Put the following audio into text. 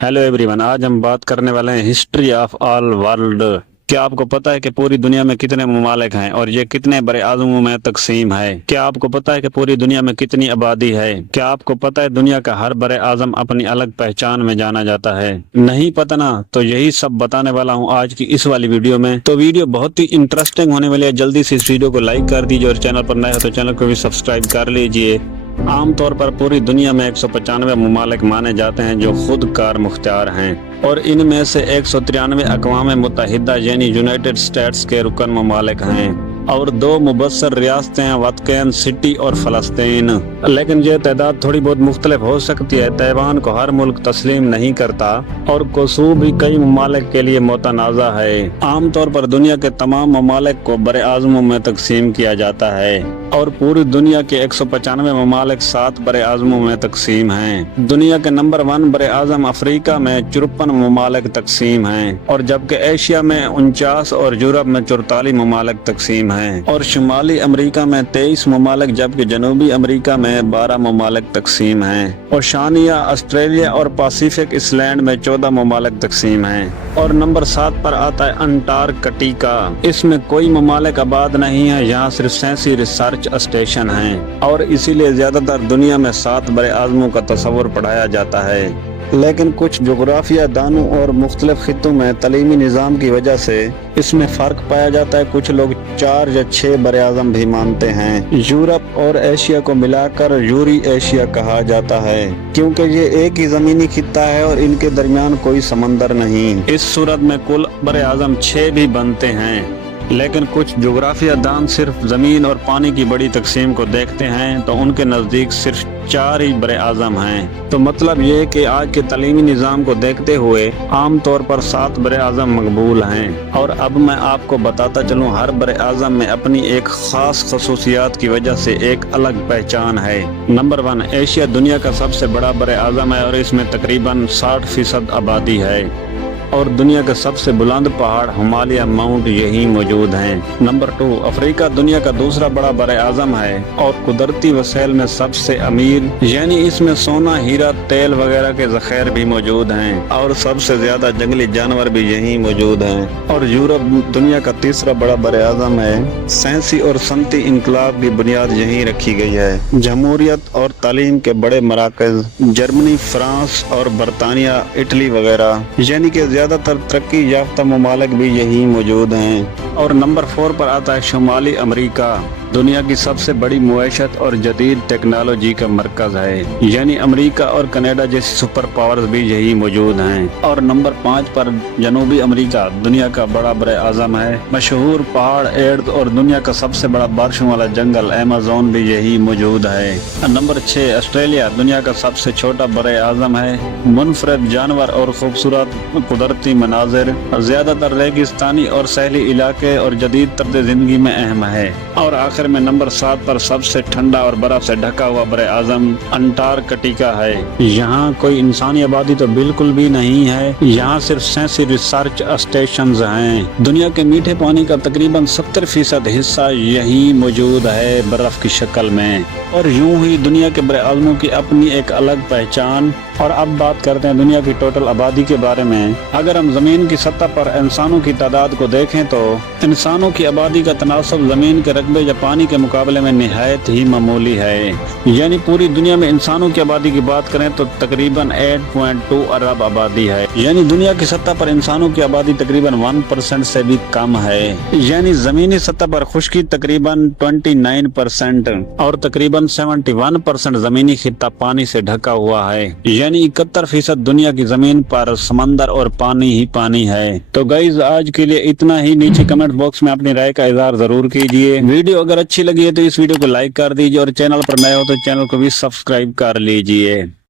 Hello everyone, आज हम बात करने वाले हैं हिस्ट्री ऑफ ऑल वर्ल्ड। क्या आपको पता है कि पूरी दुनिया में कितने ममालिक हैं और ये कितने बड़े आज़मों में तकसीम है? क्या आपको पता है कि पूरी दुनिया में कितनी आबादी है? क्या आपको पता है दुनिया का हर बड़े आज़म अपनी अलग पहचान में जाना जाता है? नहीं पता ना? तो यही सब बताने वाला हूँ आज की इस वाली वीडियो में। तो वीडियो बहुत ही इंटरेस्टिंग होने वाली है। जल्दी से इस वीडियो को लाइक कर दीजिए और चैनल पर नए हो तो चैनल को भी सब्सक्राइब कर लीजिए। आमतौर पर पूरी दुनिया में 195 ममालिक माने जाते हैं जो खुद कार मुख्तियार हैं और इनमें से 193 अक़वाम मुत्तहिदा यानी यूनाइटेड स्टेट्स के रुकन ममालिक हैं और 2 मुबस्सर रियासतें हैं, वतकन सिटी और फ़लस्तीन। लेकिन ये तादाद थोड़ी बहुत मुख्तलिफ हो सकती है। ताइवान को हर मुल्क तस्लीम नहीं करता और कोसोवो भी कई ममालिक के लिए मुतनाज़ा है। आमतौर पर दुनिया के तमाम ममालिक को बड़े आज़मों में तकसीम किया जाता है और पूरी दुनिया के 195 ममालिक 7 बड़े आज़मों में तकसीम हैं। दुनिया के नंबर 1 बड़े आज़म अफ्रीका में 54 ममालिक तकसीम हैं और जबकि एशिया में 49 और यूरोप में 44 ममालिक तकसीम हैं और शुमाली अमेरिका में 23 ममालिक जबकि जनूबी अमेरिका में 12 ममालिक तकसीम हैं। ओशानिया, ऑस्ट्रेलिया और पैसिफिक आइलैंड में 14 ममालिक तकसीम हैं और नंबर 7 पर आता है अंटार्कटिका। इसमें कोई ममालिक आबाद नहीं है, यहाँ सिर्फ साइंसी रिसर्च स्टेशन हैं और इसीलिए ज्यादातर दुनिया में 7 बड़े आज़मों का तस्वुर पढ़ाया जाता है। लेकिन कुछ जोग्राफिया दानों और मुख्तलिफ खित्तों में तलीमी निज़ाम की वजह से इसमें फ़र्क पाया जाता है। कुछ लोग 4 या 6 बड़े आज़म भी मानते हैं। यूरोप और एशिया को मिलाकर यूरी एशिया कहा जाता है क्योंकि ये एक ही ज़मीनी खित्ता है और इनके दरमियान कोई समंदर नहीं। इस सूरत में कुल बड़े आज़म 6 भी बनते हैं। लेकिन कुछ जोग्राफिया दान सिर्फ ज़मीन और पानी की बड़ी तकसीम को देखते हैं तो उनके नज़दीक सिर्फ 4 ही बड़े आज़म हैं। तो मतलब ये कि आज के तलीमी निज़ाम को देखते हुए आम तौर पर 7 बड़े आज़म मकबूल हैं। और अब मैं आपको बताता चलूँ, हर बड़े आज़म में अपनी एक ख़ास खसूसियात की वजह से एक अलग पहचान है। नंबर 1, एशिया दुनिया का सबसे बड़ा बड़े आज़म है और इसमें तकरीबन 60% आबादी है और दुनिया के सबसे बुलंद पहाड़ हिमालय माउंट यही मौजूद हैं। नंबर 2, अफ्रीका दुनिया का दूसरा बड़ा बड़े आज़म है और कुदरती वसैल में सबसे अमीर, यानी इसमें सोना, हीरा, तेल वगैरह के ज़ख़ायर भी मौजूद हैं और सबसे ज्यादा जंगली जानवर भी यही मौजूद हैं। और यूरोप दुनिया का तीसरा बड़ा बड़े आज़म है। साइंसी और सनती इनकलाब की बुनियाद यहीं रखी गई है। जमहूरियत और तालीम के बड़े मराकज़ जर्मनी, फ्रांस और बरतानिया, इटली वगैरह, यानी कि ज्यादातर तरक्की याफ्ता ममालिक भी यही मौजूद हैं। और नंबर 4 पर आता है शुमाली अमेरिका, दुनिया की सबसे बड़ी मुआशत और जदीद टेक्नोलॉजी का मरकज है, यानी अमेरिका और कनाडा जैसी सुपर पावर्स भी यही मौजूद हैं। और नंबर 5 पर जनूबी अमेरिका दुनिया का बड़ा बड़े आज़म है। मशहूर पहाड़ एर्द और दुनिया का सबसे बड़ा बारिशों वाला जंगल अमेज़न भी यही मौजूद है। नंबर 6, ऑस्ट्रेलिया दुनिया का सबसे छोटा बड़े आज़म है। मुनफरद जानवर और खूबसूरत कुदरती मनाजिर, ज्यादातर रेगिस्तानी और सहली इलाके और जदीद तर्ज जिंदगी में अहम है। और आखिर में नंबर 7 पर सबसे ठंडा और बर्फ से ढका हुआ बड़े आज़म अंटार्कटिका है। यहाँ कोई इंसानी आबादी तो बिल्कुल भी नहीं है, यहाँ सिर्फ साइंसी रिसर्च स्टेशंस हैं। दुनिया के मीठे पानी का तकरीबन 70% हिस्सा यही मौजूद है बर्फ की शक्ल में। और यूं ही दुनिया के बड़े आज़मों की अपनी एक अलग पहचान। और अब बात करते हैं दुनिया की टोटल आबादी के बारे में। अगर हम जमीन की सतह पर इंसानों की तादाद को देखें तो इंसानों की आबादी का तनासब जमीन के रकबे या पानी के मुकाबले में निहायत ही मामूली है। यानी पूरी दुनिया में इंसानों की आबादी की बात करें तो तकरीबन 8.2 अरब आबादी है, यानी दुनिया की सतह पर इंसानों की आबादी तकरीबन 1% से भी कम है। यानी जमीनी सतह पर खुश्की तकरीबन 29% और तकरीबन 71% जमीनी खित्ता पानी से ढका हुआ है, यानी 71% दुनिया की जमीन पर समंदर और पानी ही पानी है। तो गाइज आज के लिए इतना ही। नीचे कमेंट बॉक्स में अपनी राय का इज़हार जरूर कीजिए। वीडियो अगर अच्छी लगी है तो इस वीडियो को लाइक कर दीजिए और चैनल पर नए हो तो चैनल को भी सब्सक्राइब कर लीजिए।